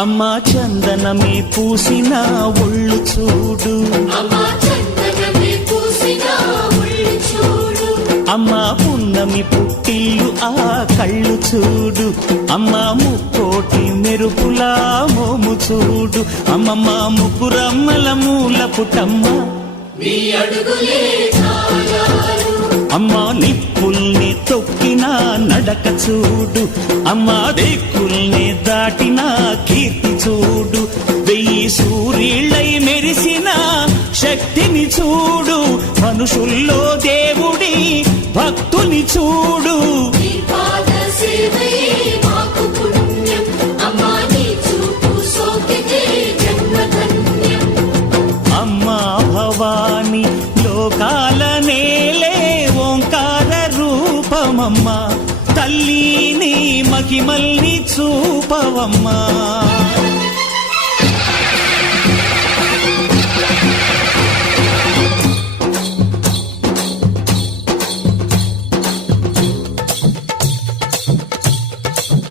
అమ్మా చందనమే పూసిన ఒళ్ళు చూడు, అమ్మా పున్నమి పుట్టిల్లు ఆ కళ్ళు చూడు, అమ్మా ముక్కోటి మెరుపులా మోము చూడు, అమ్మమ్మ ముగ్గురమ్మల మూల పుటమ్మ అమ్మా నిప్పుల్ని తొక్కిన నడక చూడు, అమ్మా దిక్కుల్ని దాటిన కీర్తి చూడు, 1000 సూర్యుళ్ళై మెరిసిన శక్తిని చూడు, మనుషుల్లో దేవుడి భక్తుని చూడు. అమ్మా భవాని లోకాల నేలే ఓంకార రూపమమ్మా, తల్లిని మహిమల్ని చూపవమ్మా.